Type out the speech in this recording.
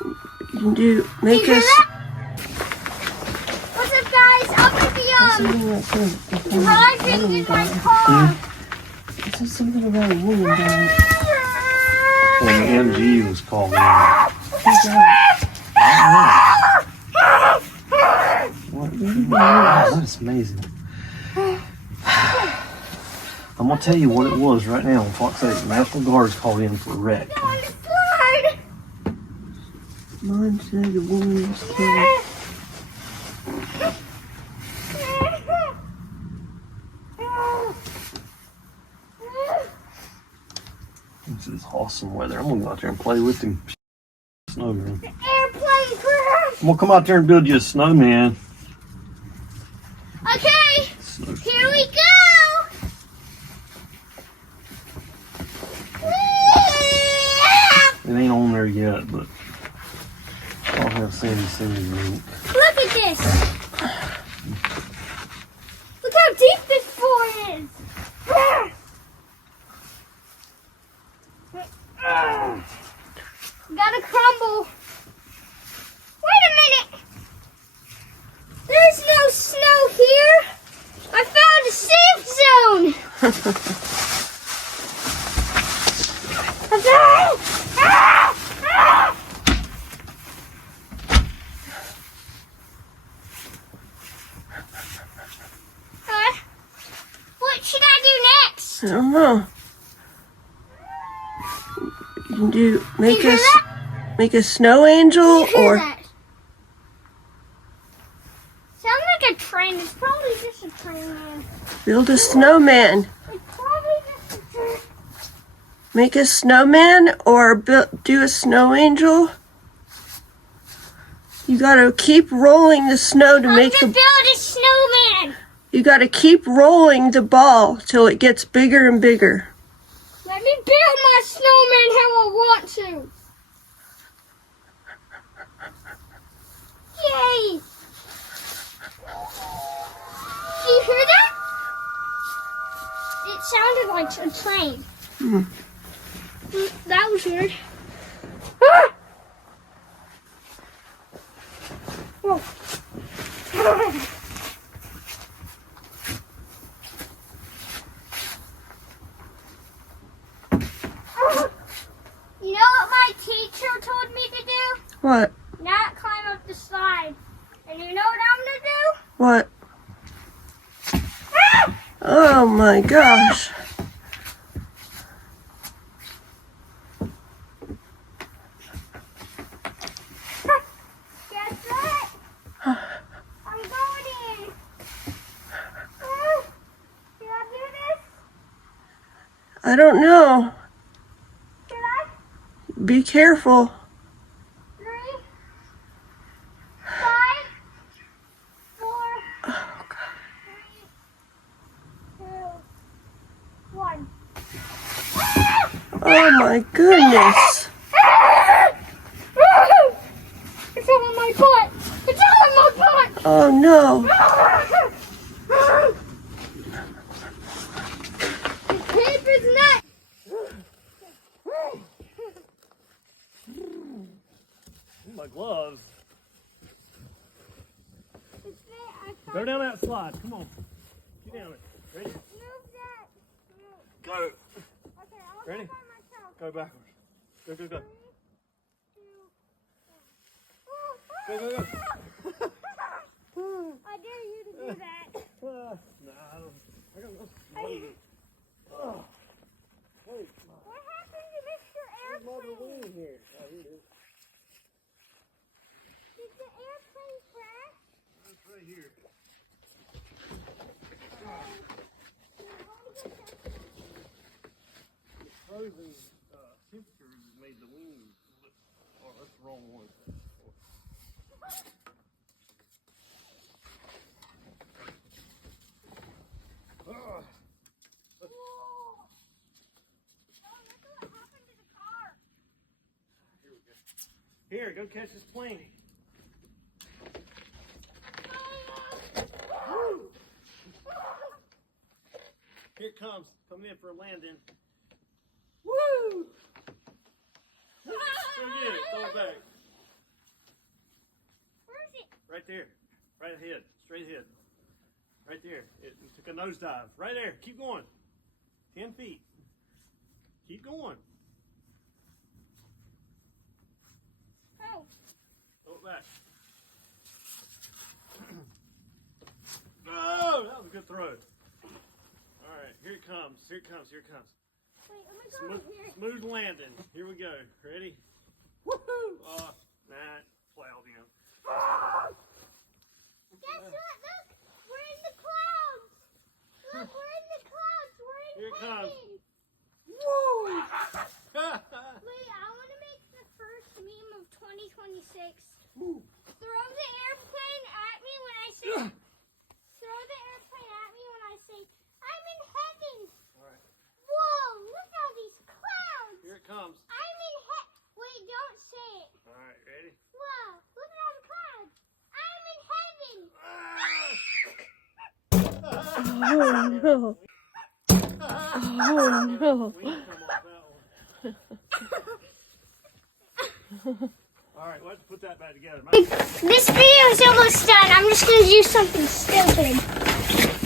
Make us. What's up, guys? I'm gonna be driving in my car. It says something about a woman dying. When MG was called in. What? That's amazing. I'm gonna tell you what it was right now on Fox 8. National Guard's called in for a wreck. Mine said the woman was killed. This is awesome weather. I'm gonna go out there and play with him. Snowman. Airplane crash. I'm gonna come out there and build you a snowman. Okay, here we go. It ain't on there yet, but I'll have Sandy send me the link. Look at this. Look how deep this floor is. Gotta crumble. Wait a minute. There's no snow here. I found a safe zone. What should I do next? I don't know. You can make a snow angel or That? Sounds like a train. It's probably just a train, man. build a snowman. It's probably just a train. Make a snowman or do a snow angel. You gotta keep rolling the snow to make I'm gonna build a snowman. You gotta keep rolling the ball till it gets bigger and bigger. Let me build my snowman how I want to. Yay! Do you hear that? It sounded like a train. That was weird. Ah! Whoa. You know what my teacher told me to do? What? Not climb up the slide. And you know what I'm gonna do? What? Ah! Oh my gosh. Guess what? I'm going in. Should I do this? I don't know. Should I? Be careful. 3, 5, 4, Oh God. 3, 2, 1. Oh my goodness. It's all in my butt. It's all in my butt. Oh no. This tape is nuts. My gloves. It's there. I Go can't down that slide. Come on. Get down it. Ready? move that. Go. Okay, I'll Ready? go by myself. Go backwards. Go, go, go. 3, 2, Go, go, go. I dare you to do that. Nah, I don't. I got no. Oh. Wait, What happened to Mr. Airplane? here. Oh, here it is. Did the airplane crash? It's right here. Frozen temperatures made the wings. Oh, that's the wrong one. Whoa. Oh, look what happened to the car. Here we go. Here, go catch this plane. Here it comes. Coming in for a landing. Woo! Go get it. Throw it back. Right there. Right ahead. Straight ahead. Right there. It took a nosedive. Right there. Keep going. 10 feet. Keep going. Oh. Throw it back. Oh, that was a good throw. All right, here it comes. Here it comes. Here it comes. Wait, oh my God, here. Smooth landing. Here we go. Ready? Woohoo! Nah, plowed in. Guess what? Look, we're in the clouds. Look, we're in the clouds. We're in Here it comes. heaven. Woo! Wait, I want to make the first meme of 2026. Throw the airplane at me when I say. Throw the airplane at me when I say I'm in heaven. All right, Whoa! Look at all these clouds. here it comes. I'm in heaven. Wait, don't say it. All right, ready? Whoa! Look at all the clouds. I'm in heaven. Oh no. Oh no. We can come off that one. All right, let's put that back together. This video is almost done. I'm just going to do something stupid.